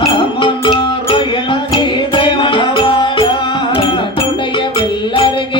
Namo Narayana Sita மணவாளா எனதுடைய வெள்ளருகே